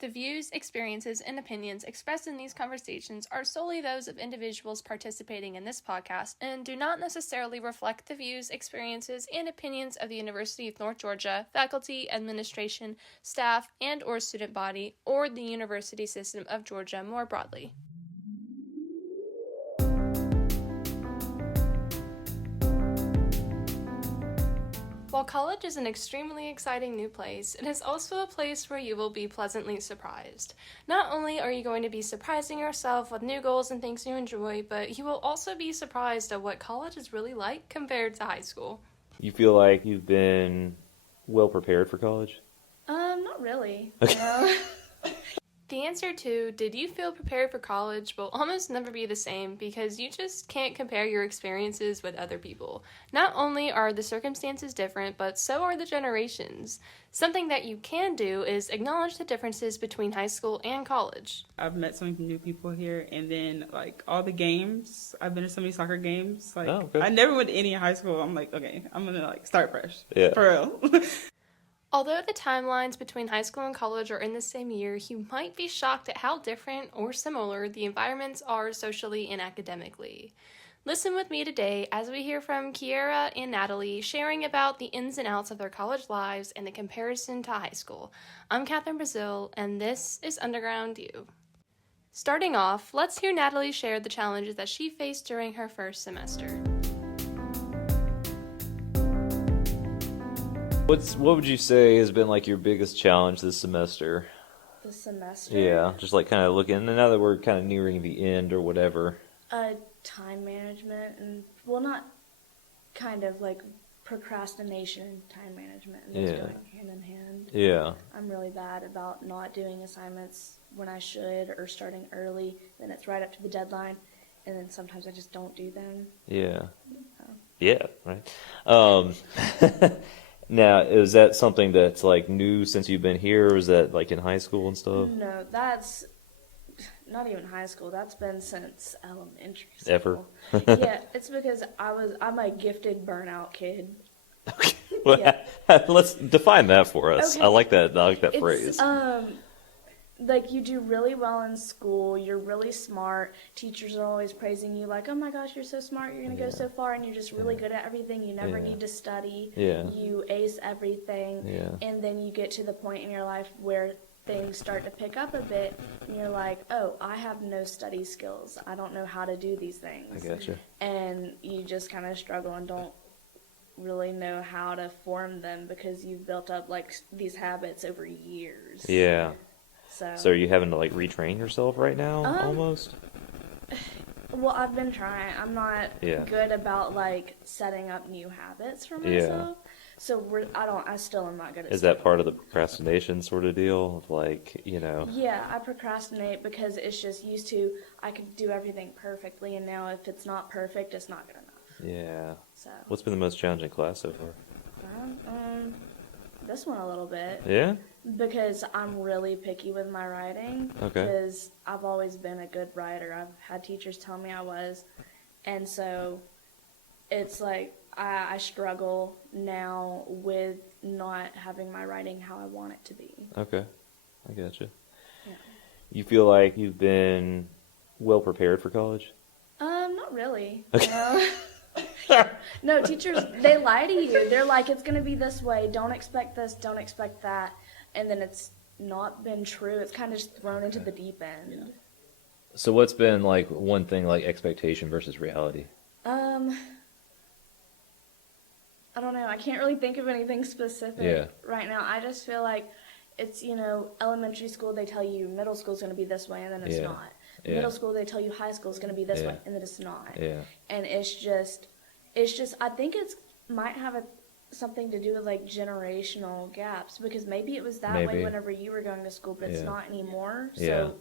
The views, experiences, and opinions expressed in these conversations are solely those of individuals participating in this podcast and do not necessarily reflect the views, experiences, and opinions of the University of North Georgia, faculty, administration, staff, and/or student body, or the university system of Georgia more broadly. While college is an extremely exciting new place, it is also a place where you will be pleasantly surprised. Not only are you going to be surprising yourself with new goals and things you enjoy, but you will also be surprised at what college is really like compared to high school. You feel like you've been well prepared for college? Not really. The answer to, did you feel prepared for college, will almost never be the same because you just can't compare your experiences with other people. Not only are the circumstances different, but so are the generations. Something that you can do is acknowledge the differences between high school and college. I've met so many new people here, and then, all the games. I've been to so many soccer games. I never went to any in high school. I'm like, okay, I'm going to, start fresh. Yeah. For real. Although the timelines between high school and college are in the same year, you might be shocked at how different or similar the environments are socially and academically. Listen with me today as we hear from Kiera and Natalie sharing about the ins and outs of their college lives and the comparison to high school. I'm Catherine Brazil, and this is Underground U. Starting off, let's hear Natalie share the challenges that she faced during her first semester. What would you say has been your biggest challenge this semester? The semester? Yeah, just kind of looking, and now that we're kind of nearing the end or whatever. Time management and, not procrastination, time management, and those going hand in hand. Yeah. I'm really bad about not doing assignments when I should or starting early, then it's right up to the deadline, and then sometimes I just don't do them. Yeah. Yeah, right. Now, is that something that's new since you've been here, or is that in high school and stuff? No, that's not even high school. That's been since elementary school. Ever? Yeah, it's because I'm a gifted burnout kid. Okay. Well, Yeah. Let's define that for us. Okay. I like that phrase. You do really well in school, you're really smart, teachers are always praising you, oh my gosh, you're so smart, you're going to go so far, and you're just really good at everything, you never need to study, you ace everything, and then you get to the point in your life where things start to pick up a bit, and you're like, oh, I have no study skills, I don't know how to do these things. I gotcha. And you just kind of struggle and don't really know how to form them because you've built up, these habits over years. Yeah. So are you having to retrain yourself right now, almost? Well, I've been trying. I'm not good about setting up new habits for myself. So I still am not good at. Is that part of the procrastination sort of deal? Yeah, I procrastinate because it's just used to I could do everything perfectly, and now if it's not perfect, it's not good enough. Yeah. So. What's been the most challenging class so far? This one a little bit. Yeah? Because I'm really picky with my writing. Okay. Because I've always been a good writer. I've had teachers tell me I was. And so it's I struggle now with not having my writing how I want it to be. Okay. I gotcha. Yeah. You feel like you've been well prepared for college? Not really. Okay. No, teachers, they lie to you. They're like, it's going to be this way. Don't expect this. Don't expect that. And then it's not been true. It's kind of just thrown into the deep end. Yeah. So what's been one thing expectation versus reality? I don't know. I can't really think of anything specific right now. I just feel like it's, elementary school, they tell you middle school's going to be this way, and then it's not. Yeah. Middle school, they tell you high school's going to be this way, and then it's not. Yeah. And it's just, I think might have something to do with generational gaps, because maybe it was that way whenever you were going to school, but it's not anymore. So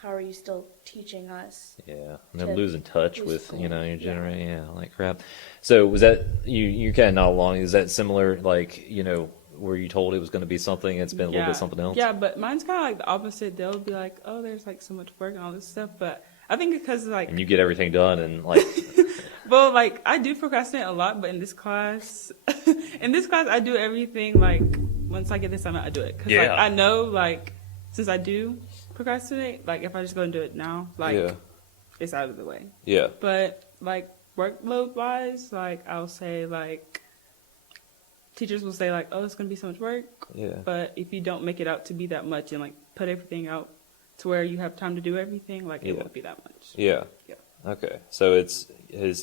how are you still teaching us? Yeah, and then losing touch with your generation. Yeah, crap. So was that you kind of not along? Is that similar? Were you told it was going to be something? It's been a little bit something else. Yeah, but mine's kind of the opposite. They'll be like, oh, there's so much work and all this stuff, but I think because and you get everything done and Well, I do procrastinate a lot, but in this class, I do everything, once I get the assignment, I do it. Because, I know, since I do procrastinate, like if I just go and do it now, like it's out of the way. Yeah. But like workload wise, like I'll say like teachers will say like, oh, it's gonna be so much work. Yeah. But if you don't make it out to be that much and like put everything out to where you have time to do everything, like it won't be that much. Yeah. Yeah. Okay. So is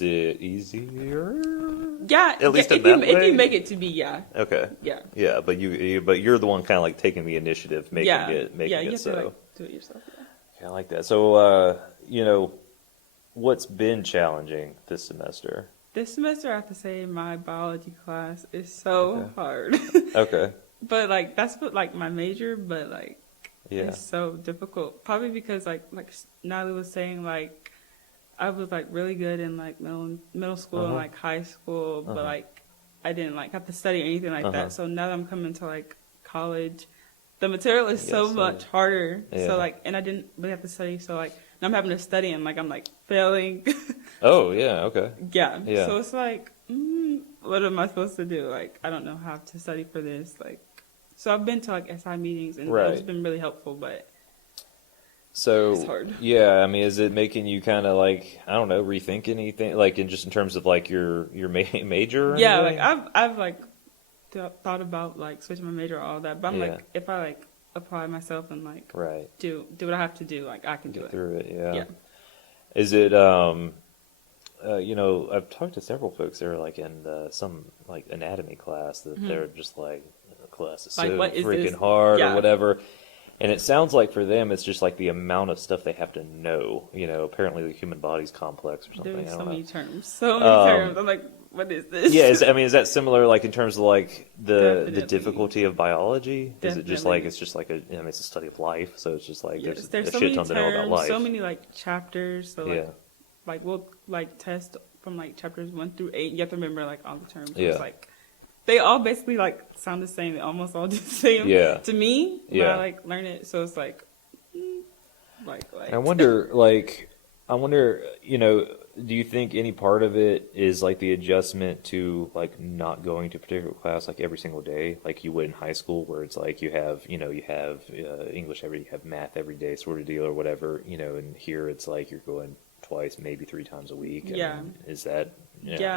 it easier? Yeah. At least if you make it to be, yeah. Okay. Yeah. Yeah, but you're the one kind of like taking the initiative, making it you have so. to like do it yourself. Yeah. Okay, I like that. So what's been challenging this semester? This semester, I have to say, my biology class is so hard. Okay. But like that's what like my major, but like it's so difficult. Probably because like Natalie was saying, like I was like really good in like middle school and like high school, but like I didn't like have to study or anything like that. So now that I'm coming to like college, the material is so much harder. Yeah. So like, and I didn't really have to study. So like now I'm having to study and like I'm like failing. Oh yeah. Okay. Yeah. So it's like, what am I supposed to do? Like I don't know how to study for this. Like, so I've been to like SI meetings and it's been really helpful, but. So it's hard. Yeah, I mean, is it making you kind of like, I don't know, rethink anything, like in terms of like your major? Yeah, like I've like thought about like switching my major or all that, but I'm like, if I like apply myself and like do what I have to do, like I can do it through it. Yeah. Is it I've talked to several folks that are like in some like anatomy class that they're just like, the class is like, so what is freaking this? hard or whatever. And it sounds like for them, it's just like the amount of stuff they have to know. Apparently the human body's complex or something. There's so many terms. I'm like, what is this? Yeah, is that similar, like in terms of like the difficulty of biology? Definitely. Is it just like it's a study of life, so it's just like there's a so shit ton to know about life. So many like chapters. So like we'll like test from like chapters 1 through 8. You have to remember like all the terms. It's like they all basically like sound the same. They almost all do the same. Yeah. To me, when I like learn it, so it's like, I wonder, do you think any part of it is like the adjustment to like not going to a particular class like every single day, like you would in high school, where it's like you have English you have math every day, sort of deal or whatever, and here it's like you're going twice, maybe 3 times a week. Is that?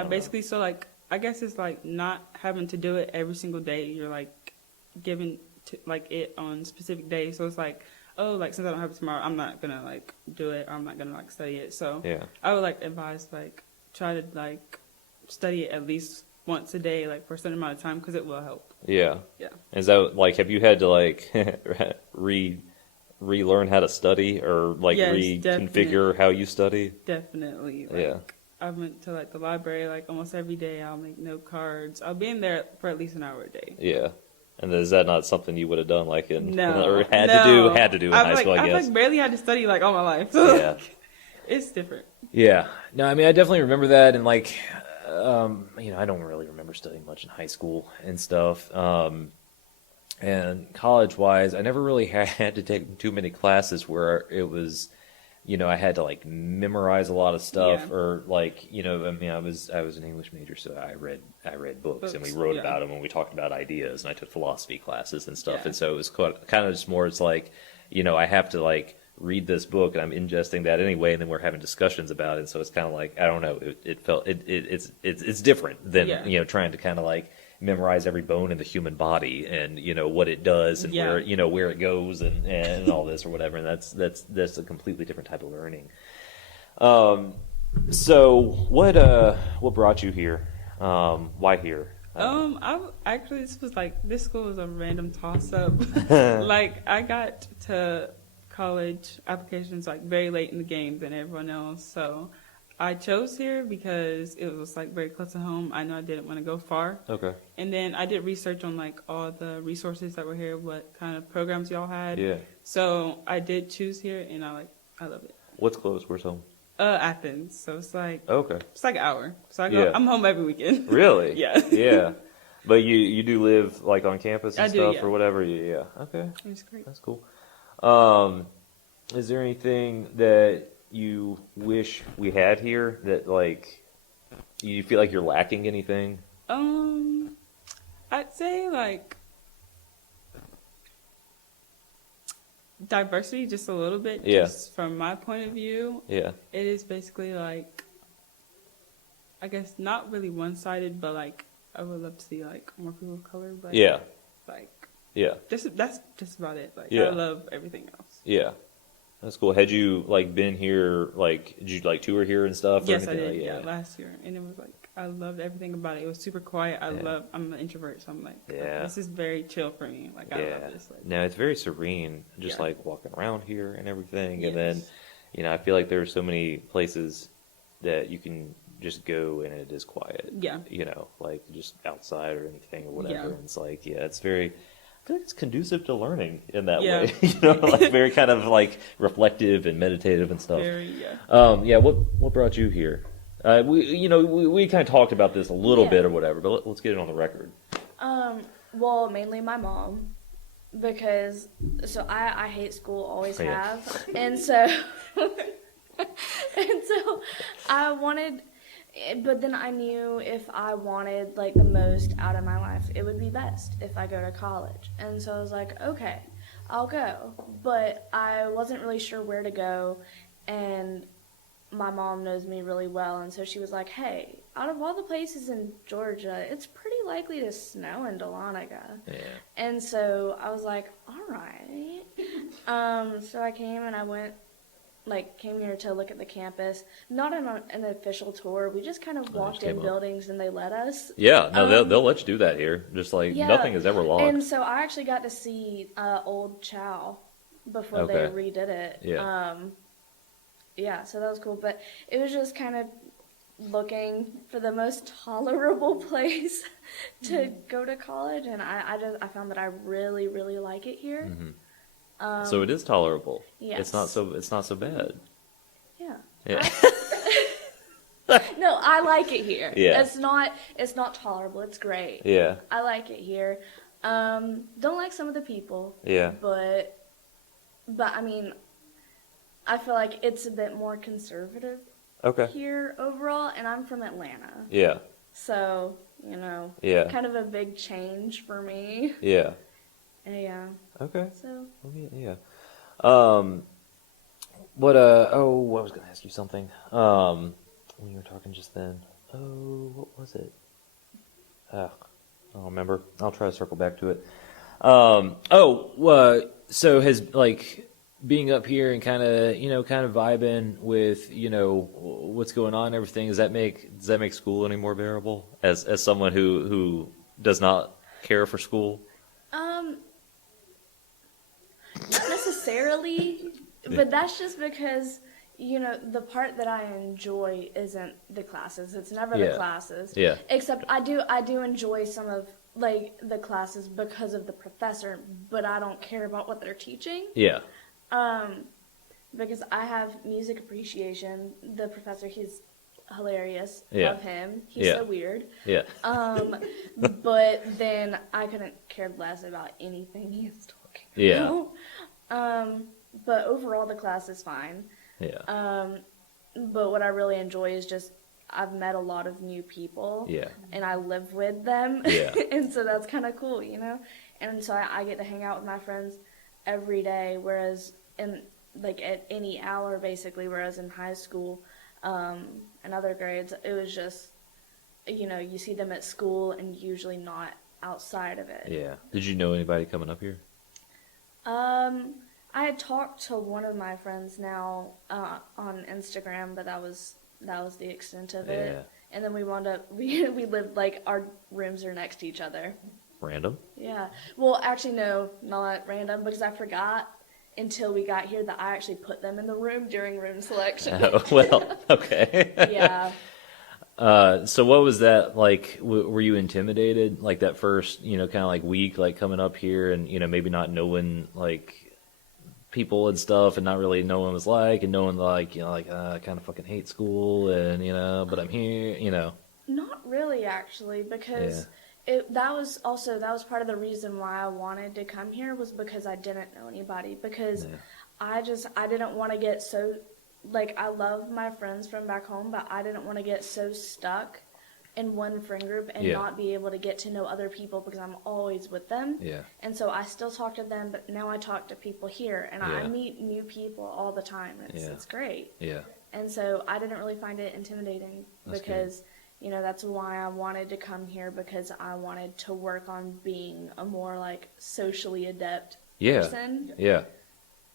Basically. So like. I guess it's like not having to do it every single day. You're like given to, like it on specific days. So it's like, oh, like since I don't have it tomorrow, I'm not gonna like do it. Or I'm not gonna like study it. So I would like advise like try to like study it at least once a day, like for a certain amount of time, because it will help. Yeah. Is that like, have you had to like relearn how to study or like reconfigure how you study? Definitely. Like, I went to like the library like almost every day. I'll make note cards. I'll be in there for at least an hour a day. Yeah. And is that not something you would have done like or had to do in high school, I guess? I've like barely had to study like all my life. So it's different. Yeah. No, I mean, I definitely remember that. And like, I don't really remember studying much in high school and stuff. And college wise, I never really had to take too many classes where it was, I had to like memorize a lot of stuff or like, I was an English major, so I read books and we wrote about them and we talked about ideas, and I took philosophy classes and stuff. And so it was kind of just more, it's like, I have to like read this book and I'm ingesting that anyway, and then we're having discussions about it. So it's kind of like, I don't know, it's different than, trying to kind of like memorize every bone in the human body and what it does and where it goes and all this or whatever, and that's a completely different type of learning. So what brought you here? Why here? This school was a random toss up. Like I got to college applications like very late in the game than everyone else, so I chose here because it was like very close to home. I know I didn't want to go far. Okay. And then I did research on like all the resources that were here, what kind of programs y'all had. Yeah. So I did choose here, and I love it. What's close? Where's home? Athens. So it's like it's like an hour. So I'm home every weekend. Really? Yeah. Yeah. But you do live like on campus and stuff yeah. or whatever? Yeah. Okay. It's great. That's cool. Is there anything that you wish we had here that like you feel like you're lacking anything? I'd say like diversity just a little bit. Yeah. Just from my point of view, Yeah. it is basically like, I guess not really one-sided, but like I would love to see like more people of color. But Yeah. like Yeah. that's just about it. Like Yeah. I love everything else. Yeah. That's cool. Had you like been here? Like, did you like tour here and stuff? Or Yes, I anything? did. Like, Yeah, last year, and it was like I loved everything about it. It was super quiet. I'm an introvert, so I'm like, Yeah. this is very chill for me. Like I love this. Like, No, it's very serene, just Yeah. like walking around here and everything. And Yes. then, you know, I feel like there are so many places that you can just go and it is quiet. Yeah. You know, like just outside or anything or whatever. Yeah. And it's like, yeah, it's very. I feel like it's conducive to learning in that Yeah. way. You know, like very kind of like reflective and meditative and stuff. very Yeah. What brought you here? We kind of talked about this a little Yeah. bit or whatever, but let's get it on the record. Well, mainly my mom, because so I hate school, always Yeah. have, and so and so I wanted, but then I knew if I wanted like the most out of my life, it would be best if I go to college, and so I was like, okay, I'll go, but I wasn't really sure where to go, and my mom knows me really well, and so she was like, hey, out of all the places in Georgia, it's pretty likely to snow in Dahlonega. Yeah. And so I was like, all right. So I came and I went, came here to look at the campus. Not on an official tour. We just kind of walked came in up. buildings and they let us. Yeah, no, they'll let you do that here. Just like Yeah. nothing is ever locked. And so I actually got to see Old Chow before Okay. they redid it. Yeah. Yeah, so that was cool. But it was just kind of looking for the most tolerable place to go to college, and I found that I really, really like it here. So it is tolerable. Yes. It's not so bad. Yeah. Yeah. No, I like it here. Yeah. It's not tolerable. It's great. Yeah. I like it here. Don't like some of the people. Yeah. But I mean, I feel like it's a bit more conservative Okay. here overall, and I'm from Atlanta. Yeah. So, Yeah. kind of a big change for me. Yeah. Yeah. Okay. So, Well, yeah. I was gonna ask you something. When you were talking just then. Oh, what was it? I don't remember. I'll try to circle back to it. So has like being up here and kind of vibing with what's going on and everything, does that make school any more bearable as someone who does not care for school? not necessarily, but that's just because the part that I enjoy isn't the classes. It's never Yeah. the classes. Yeah. Except I do enjoy some of like the classes because of the professor, but I don't care about what they're teaching. Yeah. Because I have music appreciation. The professor, he's hilarious. Yeah. Love him. He's Yeah. so weird. Yeah. But then I couldn't care less about anything he was talking Yeah. about. But overall the class is fine. Yeah. But what I really enjoy is just I've met a lot of new people. Yeah. And I live with them. Yeah. And so that's kind of cool, And so I get to hang out with my friends every day, whereas at any hour basically, whereas in high school and other grades, it was just, you see them at school and usually not outside of it. Yeah. Did you know anybody coming up here? I had talked to one of my friends now on Instagram, but that was the extent of it. Yeah. And then we wound up we lived like our rooms are next to each other. Random? Yeah. Well, actually no, not random, because I forgot until we got here that I actually put them in the room during room selection. Oh, well, okay. Yeah. So what was that like? Were you intimidated like that first, kind of like week, like coming up here and, maybe not knowing like people and stuff and not really knowing what it was like and knowing like, I kind of fucking hate school and, but I'm here, Not really, actually, because that was part of the reason why I wanted to come here, was because I didn't know anybody, because I didn't want to get so, like, I love my friends from back home, but I didn't want to get so stuck in one friend group and not be able to get to know other people because I'm always with them. Yeah. And so I still talk to them, but now I talk to people here, and I meet new people all the time. It's great. Yeah. And so I didn't really find it intimidating because, you know, that's why I wanted to come here, because I wanted to work on being a more, like, socially adept person. Yeah.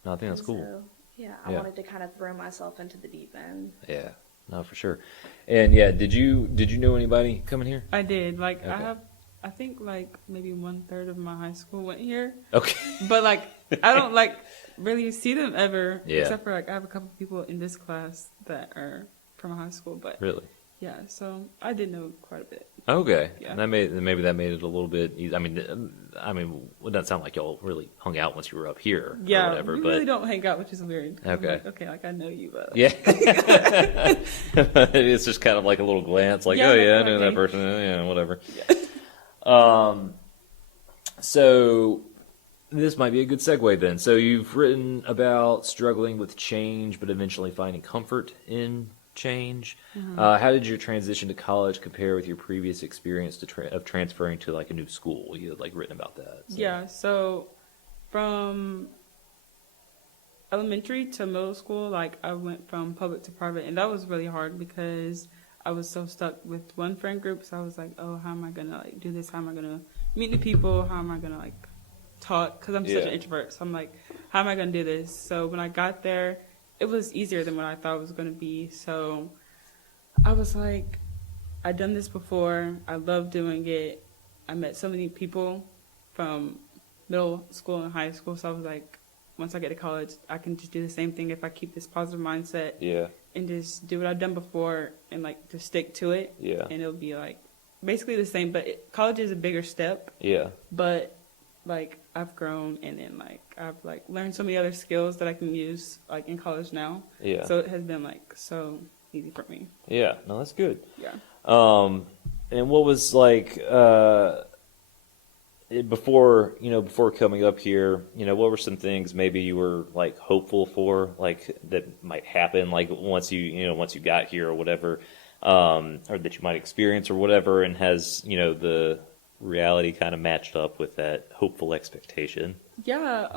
No, I think that's cool. So, I wanted to kind of throw myself into the deep end. Yeah. No, for sure. And did you know anybody coming here? I did. Like, okay. I think like maybe 1/3 of my high school went here. Okay. But like, I don't like really see them ever. Yeah. Except for like, I have a couple people in this class that are from high school. But really? Yeah. So I did know quite a bit. Okay. Yeah. And maybe that made it a little bit easy. I mean, it doesn't sound like y'all really hung out once you were up here. Yeah. Or whatever, we really don't hang out, which is weird. Okay. Like I know you, but yeah. It's just kind of like a little glance, like, I know that person. Yeah, whatever. Yeah. So this might be a good segue then. So you've written about struggling with change, but eventually finding comfort in change. Mm-hmm. How did your transition to college compare with your previous experience of transferring to like a new school? You had like written about that. So. Yeah. So from elementary to middle school, like I went from public to private, and that was really hard because I was so stuck with one friend group. So I was like, oh, how am I gonna like do this? How am I gonna meet new people? How am I gonna like talk? Because I'm such an introvert. So I'm like, how am I gonna do this? So when I got there, it was easier than what I thought it was gonna be. So I was like, I've done this before. I love doing it. I met so many people from middle school and high school. So I was like, once I get to college, I can just do the same thing if I keep this positive mindset. Yeah. And just do what I've done before and like just stick to it. Yeah. And it'll be like basically the same, but college is a bigger step. Yeah. But like I've grown, and then like I've like learned so many other skills that I can use like in college now. Yeah. So it has been like so easy for me. Yeah. No, that's good. Yeah. And what was like before coming up here, what were some things maybe you were like hopeful for, like that might happen, like once you got here or whatever, or that you might experience or whatever, and has, the reality kind of matched up with that hopeful expectation? Yeah.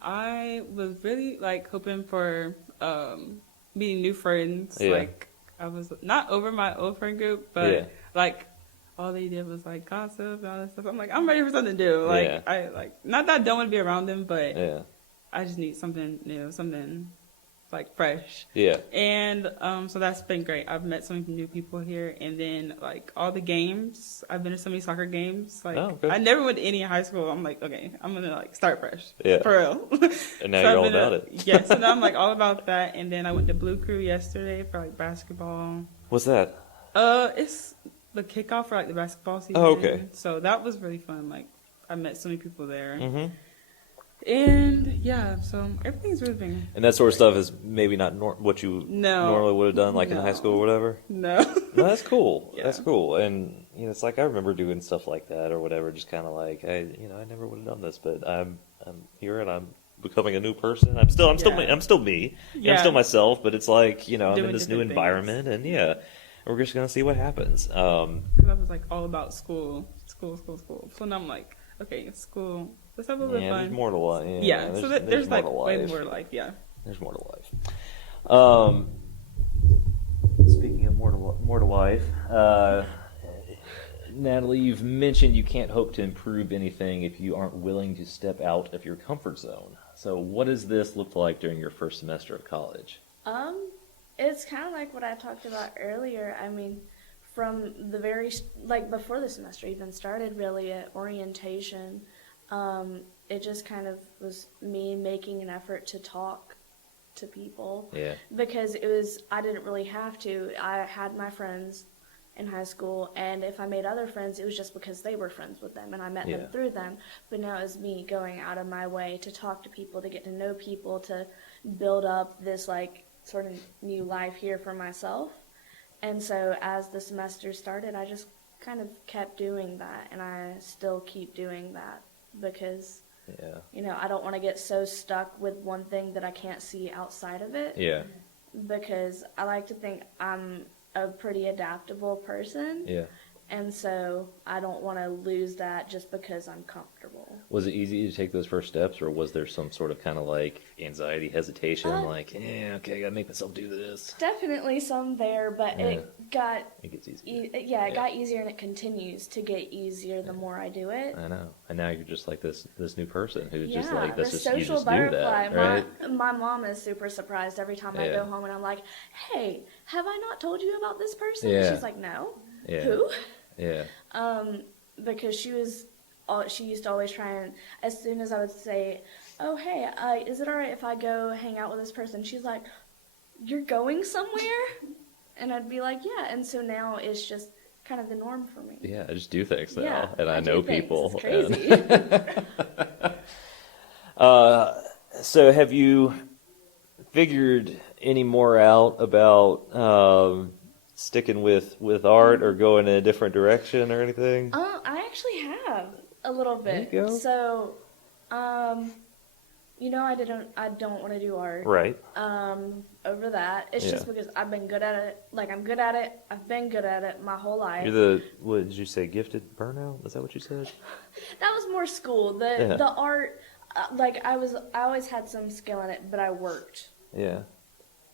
I was really like hoping for meeting new friends. Yeah. Like I was not over my old friend group, but like all they did was like gossip and all that stuff. I'm like, I'm ready for something new. Like I like, not that I don't want to be around them, but I just need something new, something like fresh. Yeah. And so that's been great. I've met so many new people here, and then like all the games. I've been to so many soccer games. Like I never went to any in high school. I'm like, okay, I'm gonna like start fresh. Yeah. For real. And now you're all about it. Yeah. So now I'm like all about that. And then I went to Blue Crew yesterday for like basketball. What's that? It's the kickoff for like the basketball season. Oh, okay. So that was really fun. Like I met so many people there. Mm-hmm. And yeah, so everything's really been. And that sort of stuff is maybe not what you normally would have done, like in high school or whatever. No. No, that's cool. Yeah. That's cool. And it's like I remember doing stuff like that or whatever. Just kind of like I never would have done this, but I'm here and I'm becoming a new person. I'm still me. Yeah. I'm still myself. But it's like I'm in this new environment, and we're just gonna see what happens. Because I was like all about school. So now I'm like, okay, school. Let's have a little bit of fun. There's more to life. Yeah, so there's like way more to life. Yeah, there's more to life. Speaking of more to life, Natalie, you've mentioned you can't hope to improve anything if you aren't willing to step out of your comfort zone. So, what does this look like during your first semester of college? It's kind of like what I talked about earlier. I mean, from the before the semester even started, really at orientation. It just kind of was me making an effort to talk to people. Yeah. Because I didn't really have to. I had my friends in high school, and if I made other friends, it was just because they were friends with them, and I met them through them. But now it was me going out of my way to talk to people, to get to know people, to build up this, like, sort of new life here for myself. And so as the semester started, I just kind of kept doing that, and I still keep doing that. Because, I don't want to get so stuck with one thing that I can't see outside of it. Yeah. Because I like to think I'm a pretty adaptable person. Yeah. And so I don't want to lose that just because I'm comfortable. Was it easy to take those first steps, or was there some sort of kind of like anxiety, hesitation, like, yeah, okay, I gotta make myself do this? Definitely some there, but it gets easier. It got easier, and it continues to get easier the more I do it. I know. And now you're just like this new person who's just like, the that's just, social you just butterfly. do that, right? My mom is super surprised every time I go home, and I'm like, hey, have I not told you about this person? Yeah. She's like, no. Yeah. Who? Yeah. Because she used to always try and, as soon as I would say, oh, hey, is it all right if I go hang out with this person? She's like, you're going somewhere? And I'd be like, yeah. And so now it's just kind of the norm for me. Yeah, I just do things now, Yeah, and I know people. It's crazy. So have you figured any more out about sticking with art or going in a different direction or anything? I actually have a little bit. There you go. So, I don't want to do art. Right. Over that. It's just because I've been good at it. Like, I'm good at it. I've been good at it my whole life. You're what did you say, gifted burnout? Is that what you said? That was more school. The art, I always had some skill in it, but I worked. Yeah.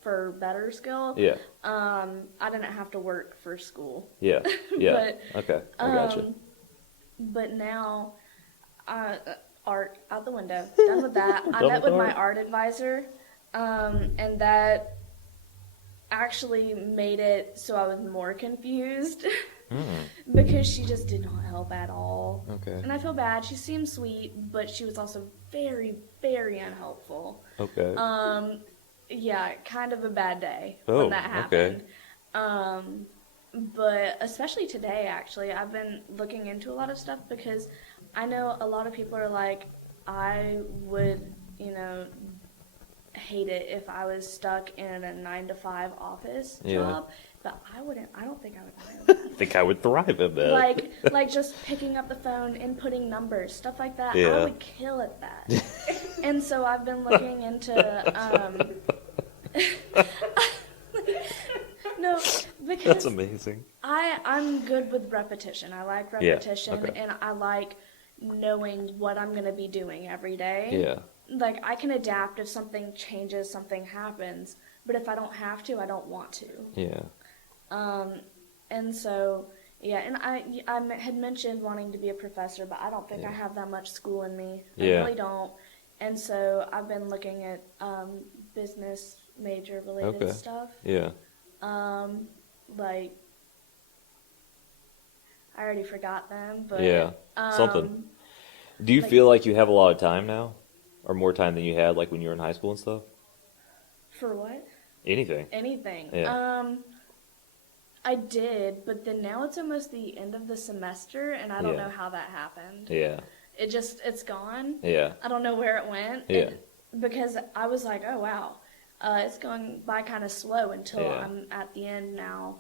For better skill. Yeah. I didn't have to work for school. Yeah. Yeah. But, okay. I gotcha. But now, art out the window. Done with that. I met with my art advisor, and that actually made it so I was more confused because she just did not help at all. Okay. And I feel bad. She seemed sweet, but she was also very, very unhelpful. Okay. Yeah, kind of a bad day when that happened. Okay. But especially today, actually, I've been looking into a lot of stuff because I know a lot of people are like, I would, hate it if I was stuck in a 9-to-5 office job, but I don't think I would mind that. I think I would thrive at that. Like just picking up the phone, inputting numbers, stuff like that. Yeah. I would kill at that. And so I've been looking into, no, because That's amazing. I'm good with repetition. I like repetition, okay. and I like knowing what I'm going to be doing every day. Yeah. Like, I can adapt if something changes, something happens, but if I don't have to, I don't want to. Yeah. And so, yeah, and I had mentioned wanting to be a professor, but I don't think I have that much school in me. I really don't. And so I've been looking at business major related stuff. Yeah. Like, I already forgot them, but something. Do you feel like you have a lot of time now, or more time than you had like when you were in high school and stuff? For what? Anything. Yeah. I did, but then now it's almost the end of the semester, and I don't know how that happened. Yeah. It's gone. Yeah. I don't know where it went. Yeah. Because I was like, oh wow, it's going by kind of slow until I'm at the end now,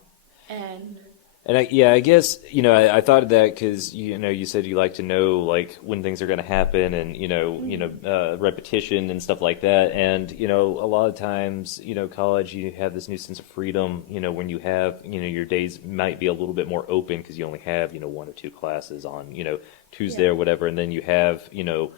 and I guess, I thought of that because, you said you like to know, like, when things are going to happen and, repetition and stuff like that. And, a lot of times, college, you have this new sense of freedom, when you have, your days might be a little bit more open because you only have, 1 or 2 classes on, Tuesday or whatever. And then you have, you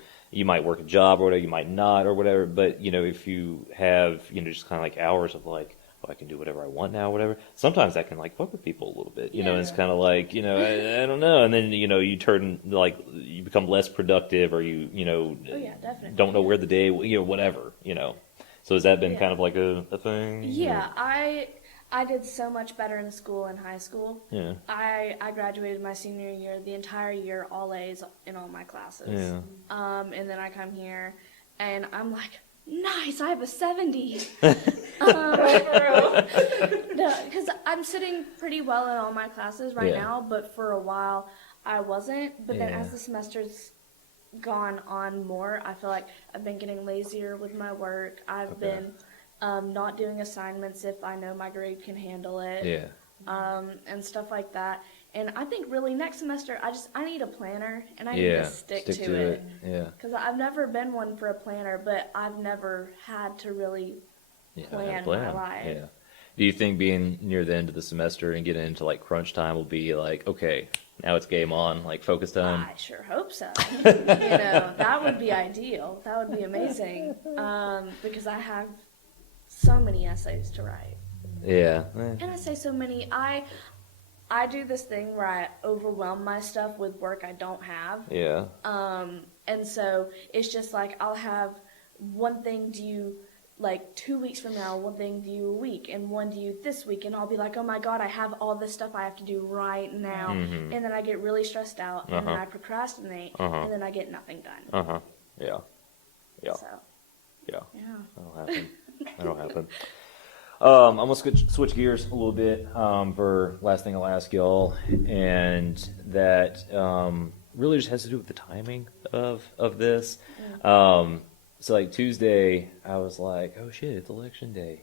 might work a job or whatever, you might not or whatever. But, if you have, just kind of like hours of like, I can do whatever I want now, whatever. Sometimes that can like fuck with people a little bit, and it's kind of like, I don't know. And then, you turn like, you become less productive or you definitely. don't know where the day, whatever, So has that been kind of like a thing? Yeah, I did so much better in school in high school. Yeah. I graduated my senior year, the entire year, all A's in all my classes. Yeah. And then I come here and I'm like, nice, I have a 70. Because I'm sitting pretty well in all my classes right now, but for a while I wasn't. But then as the semester's gone on more, I feel like I've been getting lazier with my work. I've been not doing assignments if I know my grade can handle it. Yeah. And stuff like that. And I think really next semester I need a planner and I need to stick to it. Yeah. Because I've never been one for a planner, but I've never had to really plan my life. Yeah. Do you think being near the end of the semester and getting into like crunch time will be like, okay, now it's game on, like focus time? I sure hope so. That would be ideal. That would be amazing. Because I have so many essays to write. Yeah. And I say so many. I do this thing where I overwhelm my stuff with work I don't have. Yeah. And so it's just like I'll have one thing due like 2 weeks from now, one thing due a week, and one due this week, and I'll be like, oh my God, I have all this stuff I have to do right now. Mm-hmm. And then I get really stressed out, and then I procrastinate, and then I get nothing done. Yeah. Yeah. So, Yeah. yeah. That'll happen. I'm gonna switch gears a little bit for last thing I'll ask y'all, and that really just has to do with the timing of this. So like Tuesday, I was like, oh shit, it's election day,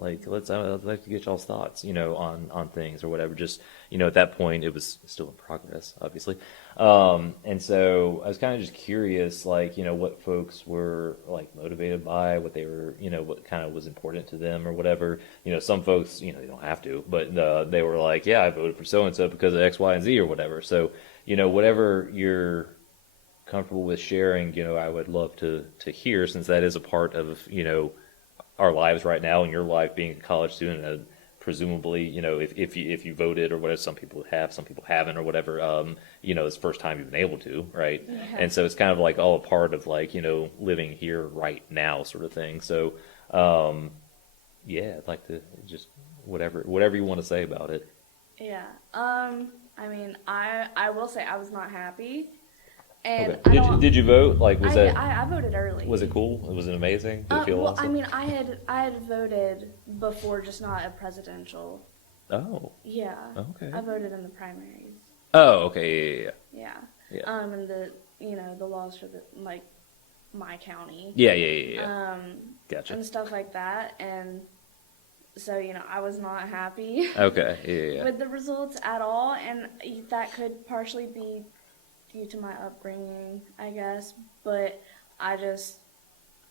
like I'd like to get y'all's thoughts, on things or whatever. Just, at that point it was still in progress, obviously. And so I was kind of just curious, like, what folks were like motivated by, what they were, what kind of was important to them or whatever. Some folks, they don't have to, but they were like, yeah, I voted for so-and-so because of X, Y, and Z or whatever. So, whatever you're comfortable with sharing, I would love to hear, since that is a part of, our lives right now, and your life being a college student, and presumably, if you voted or whatever, some people have, some people haven't or whatever, it's the first time you've been able to, right? Yeah. And so it's kind of like all a part of like, living here right now sort of thing. So, yeah, I'd like to just whatever you want to say about it. Yeah. I mean, I will say I was not happy. And okay. Did you vote? Like, I voted early. Was it cool? Was it amazing? Did it feel awesome? I mean, I had voted before, just not a presidential. Oh. Yeah. Okay. I voted in the primaries. Oh, okay. Yeah. Yeah. And the laws for like my county. Yeah. Gotcha. And stuff like that, and so I was not happy. Okay. Yeah. With the results at all, and that could partially be due to my upbringing, I guess, but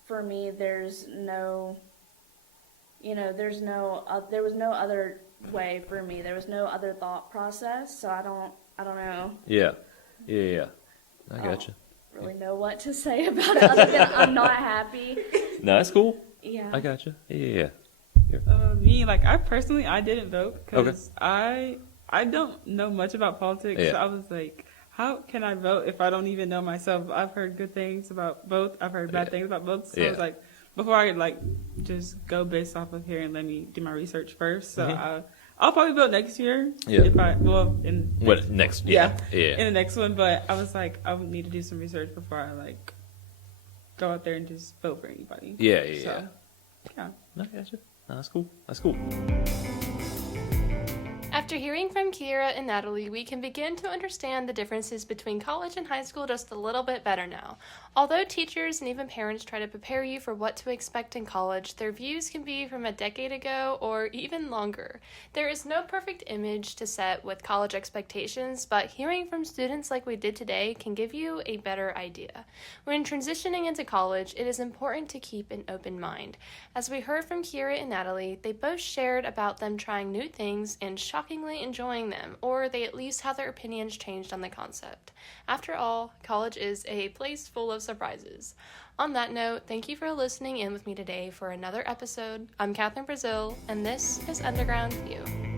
for me, there was no other way for me. There was no other thought process, so I don't know. Yeah. I gotcha. Really know what to say about it other than I'm not happy. No, that's cool. Yeah. I gotcha. Yeah. Me, like, I didn't vote because I don't know much about politics. Yeah. So I was like, how can I vote if I don't even know myself? I've heard good things about both. I've heard bad things about both. So I was like, before I like just go based off of here and let me do my research first. So I'll probably vote next year. Yeah. Next? Yeah. In the next one. But I was like, I would need to do some research before I like go out there and just vote for anybody. Yeah. I gotcha. No, that's cool. After hearing from Kiera and Natalie, we can begin to understand the differences between college and high school just a little bit better now. Although teachers and even parents try to prepare you for what to expect in college, their views can be from a decade ago or even longer. There is no perfect image to set with college expectations, but hearing from students like we did today can give you a better idea. When transitioning into college, it is important to keep an open mind. As we heard from Kiera and Natalie, they both shared about them trying new things and shockingly enjoying them, or they at least have their opinions changed on the concept. After all, college is a place full of surprises. On that note, thank you for listening in with me today for another episode. I'm Catherine Brazil, and this is Underground View.